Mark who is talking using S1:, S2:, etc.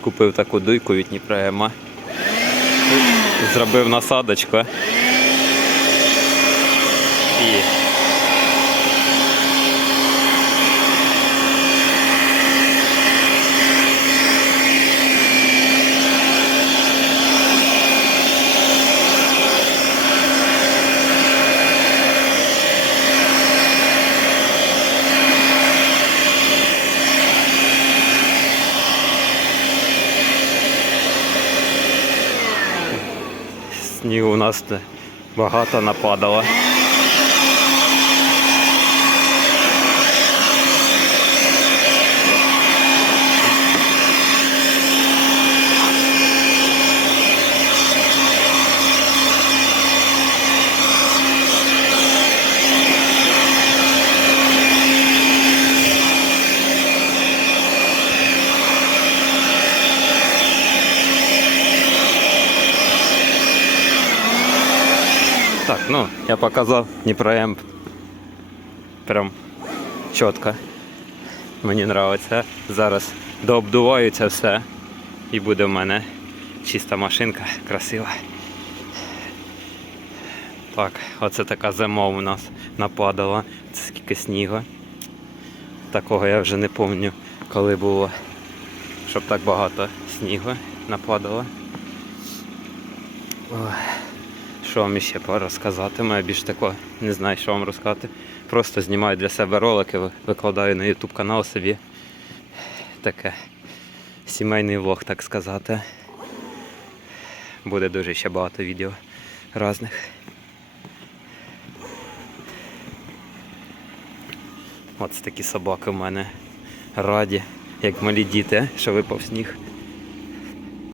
S1: Купив таку дуйку від Дніпроема. Зробив насадочку. І снігу у нас багато нападало. Так, ну, я показав Дніпроем. Прям чітко. Мені подобається. Зараз дообдуваю це все. І буде в мене чиста машинка, красива. Так, оце така зима у нас нападала. Це скільки снігу. Такого я вже не пам'ятаю, коли було, щоб так багато снігу нападало. Ой. Що вам ще розказати? Я більш такого не знаю, що вам розказати. Просто знімаю для себе ролики, викладаю на YouTube канал собі. Таке сімейний влог, так сказати. Буде дуже ще багато відео різних. Ось такі собаки в мене раді, як малі діти, що випав сніг.